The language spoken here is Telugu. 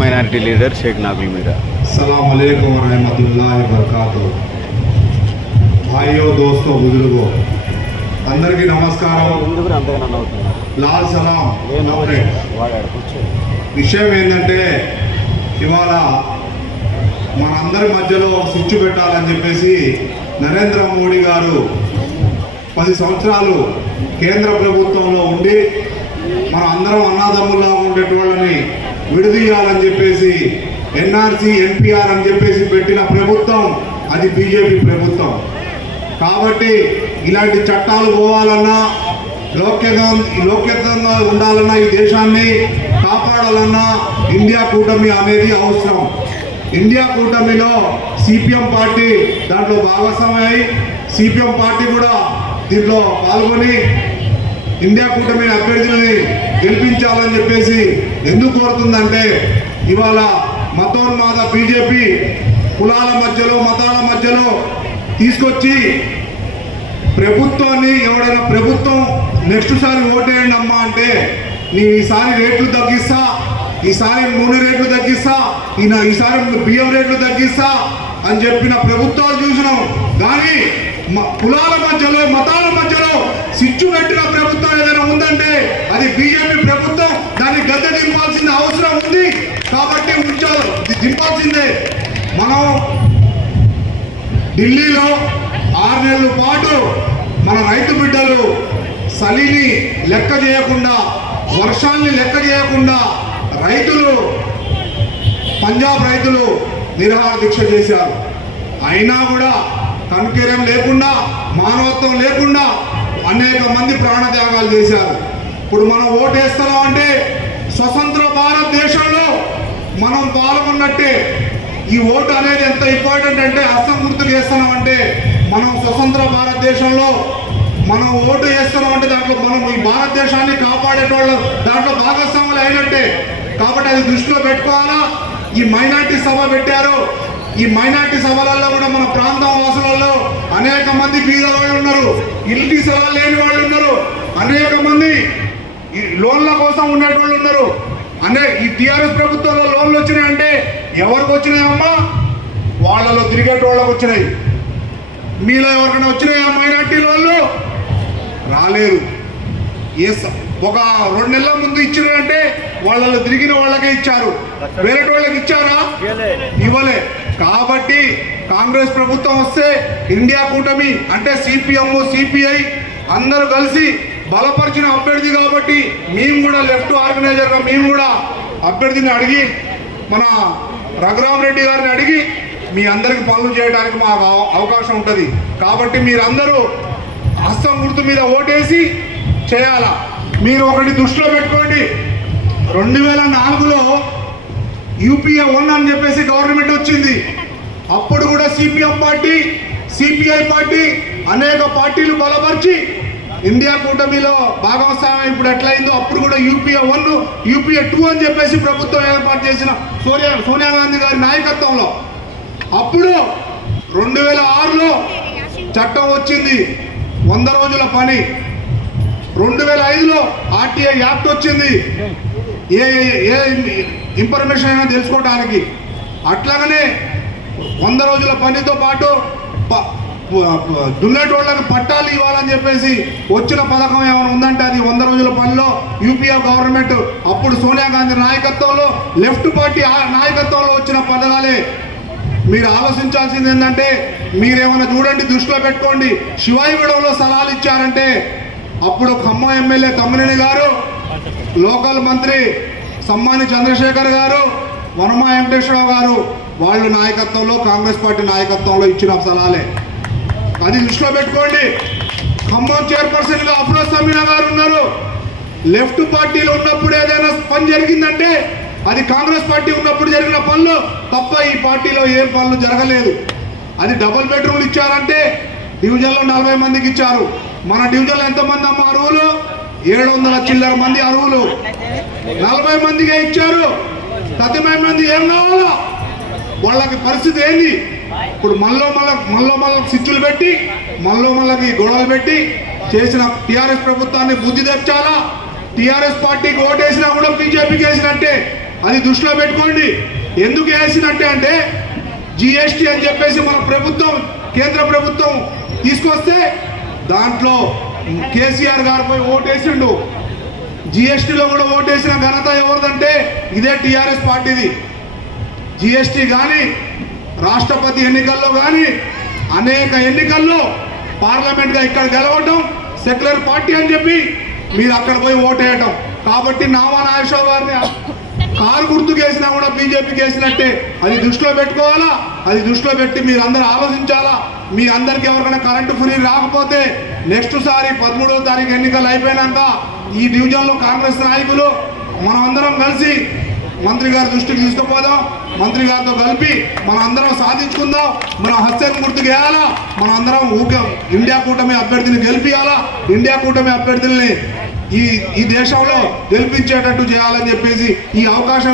మైనారిటీ లీడర్ షేక్ నాగుల్ మీరా। अस्सलाम वालेकुम रहमतुल्लाहि वबरकातुहू। भाइयों दोस्तों बुजुर्गों అందరికీ నమస్కారం। లాల్ సలాం। విషయం ఏంటంటే ఇవాళ మనందరి మధ్యలో స్విచ్ పెట్టాలని చెప్పేసి నరేంద్ర మోడీ గారు 10 సంవత్సరాలు కేంద్ర ప్రభుత్వంలో ఉండి మన అందరం అన్నదమ్ముల్లా ఉండేటోళ్ళని విడదీయాలని చెప్పేసి ఎన్ఆర్సీ ఎన్పిఆర్ అని చెప్పేసి పెట్టిన ప్రభుత్వం అది బీజేపీ ప్రభుత్వం। కాబట్టి ఇలాంటి చట్టాలు పోవాలన్నా లోక్యంగా ఉండాలన్నా ఈ దేశాన్ని కాపాడాలన్నా ఇండియా కూటమి అనేది అవసరం। ఇండియా కూటమిలో సిపిఎం పార్టీ దాంట్లో భాగస్వామ్యమై సిపిఎం పార్టీ కూడా దీంట్లో పాల్గొని ఇండియా కూటమి అభ్యర్థుల్ని గెలిపించాలని చెప్పేసి ఎందుకు కోరుతుందంటే ఇవాళ మతోన్మాద బీజేపీ కులాల మధ్యలో మతాల మధ్యలో తీసుకొచ్చి ప్రభుత్వాన్ని ఎవడైనా ప్రభుత్వం నెక్స్ట్ సారి ఓటేయండి అమ్మా అంటే నేను ఈసారి రేట్లు తగ్గిస్తా, ఈసారి నూనె రేట్లు తగ్గిస్తా, ఈసారి బియ్యం రేట్లు తగ్గిస్తా అని చెప్పిన ప్రభుత్వాలు చూసినాం। కానీ కులాల మధ్యలో మతాల మధ్యలో సిచ్చు పెట్టిన ప్రభుత్వం ఏదైనా ఉందంటే అది బీజేపీ ప్రభుత్వం। దాన్ని గద్దె దింపాల్సిన అవసరం ఉంది కాబట్టి దింపాల్సిందే। మనం ఢిల్లీలో 6 నెలల పాటు మన రైతు బిడ్డలు చలిని లెక్క చేయకుండా వర్షాన్ని లెక్క చేయకుండా రైతులు పంజాబ్ రైతులు నిరాహార దీక్ష చేశారు। అయినా కూడా కనుకర్యం లేకుండా మానవత్వం లేకుండా అనేక మంది ప్రాణత్యాగాలు చేశారు। ఇప్పుడు మనం ఓటేస్తున్నాం అంటే స్వతంత్ర భారతదేశంలో మనం పాల్గొన్నట్టే। ఈ ఓటు అనేది ఎంత ఇంపార్టెంట్ అంటే హస్తం గుర్తుకు వేస్తున్నాం అంటే మనం స్వతంత్ర భారతదేశంలో మనం ఓటు వేస్తున్నాం అంటే దాంట్లో మనం ఈ భారతదేశాన్ని కాపాడేటోళ్ళు దాంట్లో భాగస్వాములు అయినట్టే। కాబట్టి అది దృష్టిలో పెట్టుకోవాలా। ఈ మైనార్టీ సభ పెట్టారు, ఈ మైనార్టీ సభలలో కూడా మన ప్రాంతం వాసులలో అనేక మంది బీద వాళ్ళు ఉన్నారు, ఇంటి స్థలాలు లేని వాళ్ళు ఉన్నారు, అనేక మంది లోన్ల కోసం ఉండేటోళ్ళు ఉన్నారు। ఈ టీఆర్ఎస్ ప్రభుత్వంలో లోన్లు వచ్చినాయంటే ఎవరికి వచ్చినాయమ్మా? వాళ్ళలో తిరిగేటోళ్ళకి వచ్చినాయి। మీలో ఎవరికైనా వచ్చినాయా మైనార్టీ లోన్లు? రాలేదు। ఒక 2 నెలల ముందు ఇచ్చినారంటే వాళ్ళలో తిరిగిన వాళ్ళకే ఇచ్చారు, వేరే వాళ్ళకి ఇచ్చారా? ఇవ్వలే। కాబట్టి కాంగ్రెస్ ప్రభుత్వం వస్తే ఇండియా కూటమి అంటే సిపిఎం సిపిఐ అందరూ కలిసి బలపరిచిన అభ్యర్థి కాబట్టి మేము కూడా లెఫ్ట్ ఆర్గనైజర్గా మేము కూడా అభ్యర్థిని అడిగి మన రఘురామ్ రెడ్డి గారిని అడిగి మీ అందరికి పనులు చేయడానికి మాకు అవకాశం ఉంటుంది। కాబట్టి మీరందరూ హస్తం గుర్తు మీద ఓటేసి చేయాలా। మీరు ఒకటి దృష్టిలో పెట్టుకోండి, 2004లో యూపీఏ 1 అని చెప్పేసి గవర్నమెంట్ వచ్చింది। అప్పుడు కూడా సిపిఎం పార్టీ సిపిఐ పార్టీ అనేక పార్టీలు బలపరిచి ఇండియా కూటమిలో భాగస్వామ్యం ఇప్పుడు ఎట్లయిందో అప్పుడు కూడా యూపీఏ 1 యూపీఏ 2 అని చెప్పేసి ప్రభుత్వం ఏర్పాటు చేసిన సోనియా గాంధీ గారి నాయకత్వంలో అప్పుడు 2006లో చట్టం వచ్చింది 100 రోజుల పని, 2005లో ఆర్టీఐ యాక్ట్ వచ్చింది ఏ ఇన్ఫర్మేషన్ అయినా తెలుసుకోవడానికి। అట్లాగనే 100 రోజుల పనితో పాటు దున్నేటోళ్ళకి పట్టాలు ఇవ్వాలని చెప్పేసి వచ్చిన పథకం ఏమైనా ఉందంటే అది 100 రోజుల పనిలో యూపీఏ గవర్నమెంట్ అప్పుడు సోనియా గాంధీ నాయకత్వంలో లెఫ్ట్ పార్టీ నాయకత్వంలో వచ్చిన పథకాలే। మీరు ఆలోచించాల్సింది ఏంటంటే మీరేమైనా చూడండి, దృష్టిలో పెట్టుకోండి, శివాయిగూడెంలో స్థలాలు ఇచ్చారంటే అప్పుడు ఖమ్మం ఎమ్మెల్యే తమ్మినేని గారు, లోకల్ మంత్రి సమ్మాని చంద్రశేఖర్ గారు, వనమా వెంకటేశ్వరరావు గారు వాళ్ళ నాయకత్వంలో కాంగ్రెస్ పార్టీ నాయకత్వంలో ఇచ్చిన స్థలాలే। అది దృష్టిలో పెట్టుకోండి। ఖమ్మం చైర్పర్సన్గా అఫ్రోజ్ సమీనా గారు ఉన్నారు। లెఫ్ట్ పార్టీలో ఉన్నప్పుడు ఏదైనా పని జరిగిందంటే అది కాంగ్రెస్ పార్టీ ఉన్నప్పుడు జరిగిన పనులు తప్ప ఈ పార్టీలో ఏం పనులు జరగలేదు। అది డబుల్ బెడ్రూమ్లు ఇచ్చారంటే డివిజన్లో 40 మందికి ఇచ్చారు। మన డివిజన్లో ఎంతమంది అమ్మ అరువులు? 700 చిల్లర మంది అరువులు, 40 మందికే ఇచ్చారు। 30 మంది ఏం కావాలా? వాళ్ళకి పరిస్థితి ఏంది? ఇప్పుడు మళ్ళీ సిచ్చులు పెట్టి మళ్ళీ గొడవలు పెట్టి చేసిన టీఆర్ఎస్ ప్రభుత్వాన్ని బుద్ధి తెచ్చాలా? టీఆర్ఎస్ పార్టీకి ఓటేసినా కూడా బీజేపీకి వేసినట్టే। అది దృష్టిలో పెట్టుకోండి. ఎందుకు వేసినట్టే అంటే జిఎస్టీ అని చెప్పేసి మన ప్రభుత్వం కేంద్ర ప్రభుత్వం తీసుకొస్తే దాంట్లో కేసీఆర్ గారిపై ఓటేసిండు. జిఎస్టీలో కూడా ఓటేసిన ఘనత ఎవరిదంటే ఇదే టీఆర్ఎస్ పార్టీది. జిఎస్టీ కానీ రాష్ట్రపతి ఎన్నికల్లో కానీ అనేక ఎన్నికల్లో పార్లమెంట్గా ఇక్కడ గెలవటం సెక్యులర్ పార్టీ అని చెప్పి మీరు అక్కడ పోయి ఓటేయటం. కాబట్టి నామా నాగేశ్వర గారిని కారు గుర్తుకు వేసినా కూడా బీజేపీకి వేసినట్టే. అది దృష్టిలో పెట్టుకోవాలా. అది దృష్టిలో పెట్టి మీరు అందరూ ఆలోచించాలా. మీ అందరికి ఎవరికైనా కరెంటు ఫ్రీ రాకపోతే నెక్స్ట్ సారి 13వ తారీఖు ఎన్నికలు అయిపోయినాక ఈ డివిజన్లో కాంగ్రెస్ నాయకులు మనం అందరం కలిసి మంత్రి గారి దృష్టికి తీసుకుపోదాం. మంత్రి గారితో కలిపి మనం అందరం సాధించుకుందాం. మనం హస్తం గుర్తుకు వేయాలా. మనం అందరం ఇండియా కూటమి అభ్యర్థిని గెలిపియాలా. ఇండియా కూటమి అభ్యర్థుల్ని ఈ దేశంలో గెలిపించేటట్టు చేయాలని చెప్పేసి ఈ అవకాశం